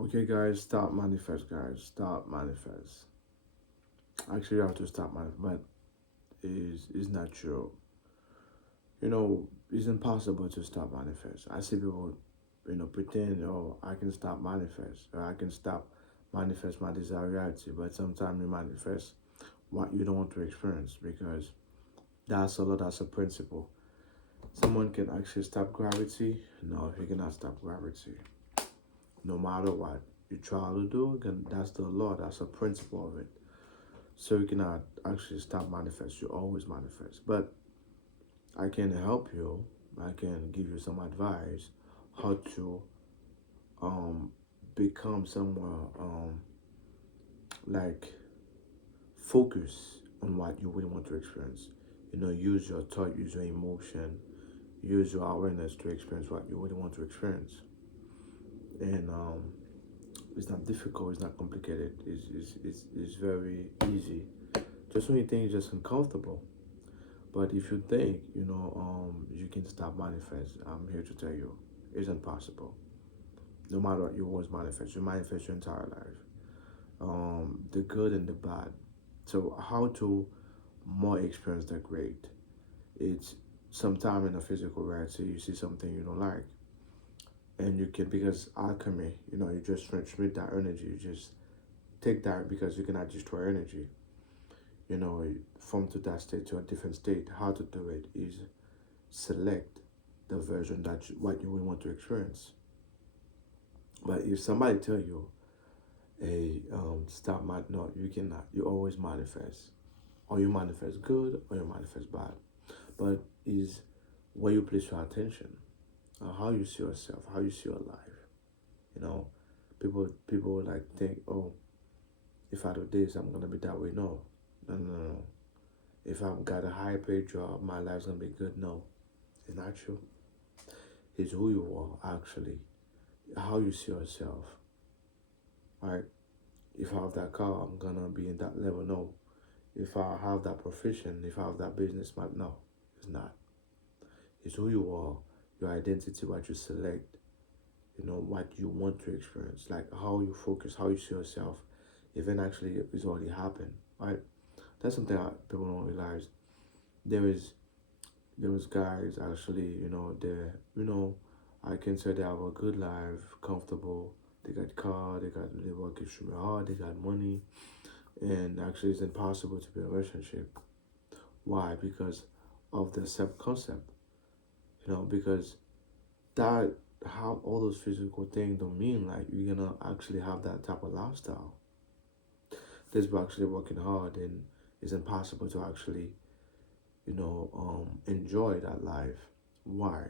Okay, guys, start manifest, guys. Start manifest. Actually, you have to start manifest, but is not true. It's impossible to stop manifest. I see people, pretend, oh, I can stop manifest, or I can stop manifest my desired reality. But sometimes you manifest what you don't want to experience because that's a principle. Someone can actually stop gravity. No, he cannot stop gravity. No matter what you try to do, again, that's the law. That's a principle of it. So you cannot actually stop manifest. You always manifest. But I can help you. I can give you some advice how to um become someone like focus on what you really want to experience. Use your thought, use your emotion, use your awareness to experience what you really want to experience. And it's not difficult, it's not complicated, it's very easy. Just when you think it's just uncomfortable. But if you think, you can stop manifest, I'm here to tell you, it's impossible. No matter what, you always manifest. You manifest your entire life. The good and the bad. So how to more experience the great? It's sometime in a physical reality you see something you don't like, and you can because alchemy, you just transmit that energy. You just take that because you cannot destroy energy. From to that state to a different state. How to do it is select the version what you will want to experience. But if somebody tell you, "Hey, stop no, you cannot. You always manifest, or you manifest good, or you manifest bad." But is where you place your attention, how you see yourself, how you see your life. You know, people like think, "Oh, if I do this, I'm gonna be that way." No, no, no, no, no. If I've got a high paid job, my life's gonna be good. No, it's not true. It's who you are actually, how you see yourself. Right? If I have that car, I'm gonna be in that level. No. If I have that profession, if I have that business, no, it's not. It's who you are, your identity, what you select, what you want to experience, like how you focus, how you see yourself. Event actually is already happened, right? That's something that people don't realize. There is there was guys actually, I can say they have a good life, comfortable. They got car, they work extremely hard, they got money, and actually it's impossible to be in a relationship. Why? Because of the self concept, because that how all those physical things don't mean like you're gonna actually have that type of lifestyle. This people actually working hard and it's impossible to actually, enjoy that life. Why?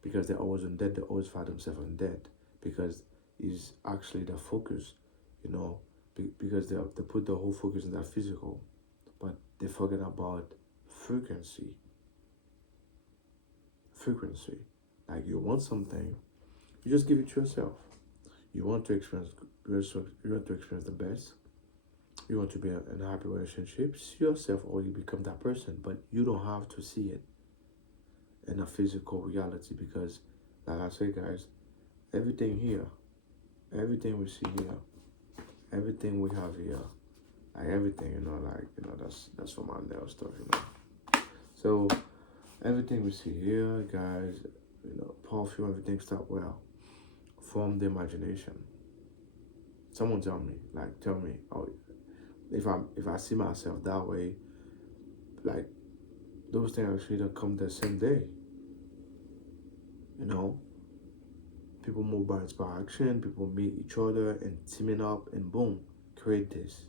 Because they're always in debt, they always find themselves in debt. Because is actually the focus, you know, because they put the whole focus in that physical, but they forget about frequency. Frequency. Like you want something, you just give it to yourself. You want to experience you want to experience the best. You want to be in a happy relationship. See yourself or you become that person, but you don't have to see it in a physical reality because, like I say, guys, everything here, everything we see here, everything we have here, like everything, that's for my nail stuff. So everything we see here, guys, perfume, everything start well from the imagination. Someone tell me, oh, if I see myself that way, like those things actually don't come the same day. You know, people move by inspiration, people meet each other and teaming up and boom, create this.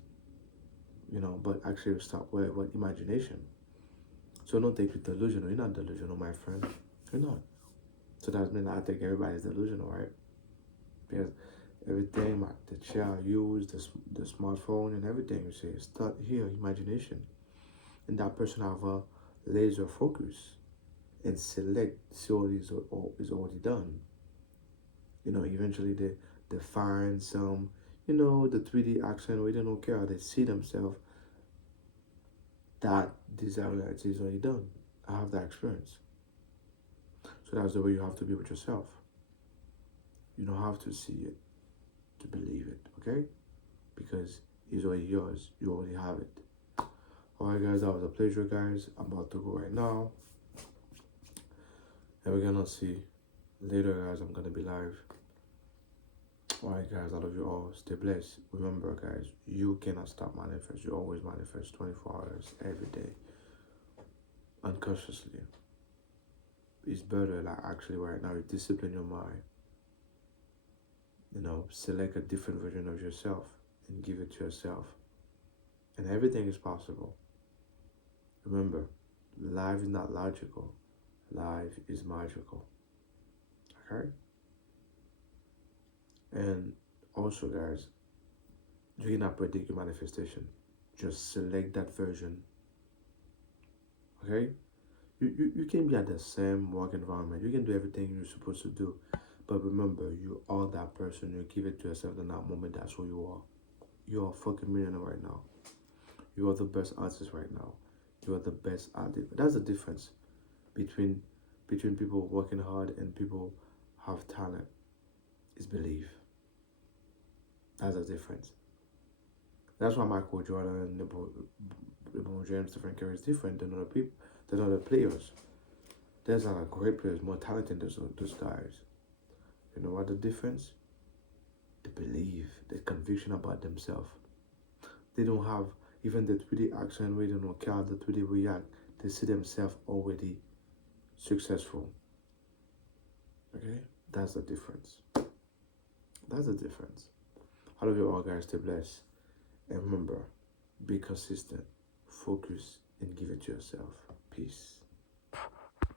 But actually start with imagination. So don't take it delusional. You're not delusional, my friend. You're not. So that means I think everybody's delusional, right? Because everything, the chair I use, the smartphone, and everything you see, start here, imagination. And that person have a laser focus and select, see what is already done. Eventually they find some, the 3D action where they don't care. They see themselves that desire is already done. I have that experience. So that's the way you have to be with yourself. You don't have to see it to believe it, okay? Because it's already yours. You already have it. Alright guys, that was a pleasure guys. I'm about to go right now. And we're gonna see later guys. I'm gonna be live. Alright guys, I love you all. Stay blessed. Remember guys, you cannot stop manifest. You always manifest 24 hours every day. Unconsciously. It's better like actually right now you discipline your mind. Select a different version of yourself and give it to yourself. And everything is possible. Remember, life is not logical. Life is magical. Okay? And also, guys, you cannot predict your manifestation. Just select that version. Okay? You can be at the same work environment. You can do everything you're supposed to do. But remember, you are that person. You give it to yourself in that moment. That's who you are. You are a fucking millionaire right now. You are the best artist right now. You are the best artist. That's the difference between people working hard and people have talent. Is belief. That's the difference. That's why Michael Jordan and LeBron James, Stephen Curry is different than other people, than other players. There's a lot of great players, more talented than those guys. You know what the difference? The belief, the conviction about themselves. They don't have even the 3D action where they don't care how the 3D react. They see themselves already successful. Okay? That's the difference. That's the difference. I love you all guys. Stay blessed. And remember, be consistent, focus, and give it to yourself. Peace.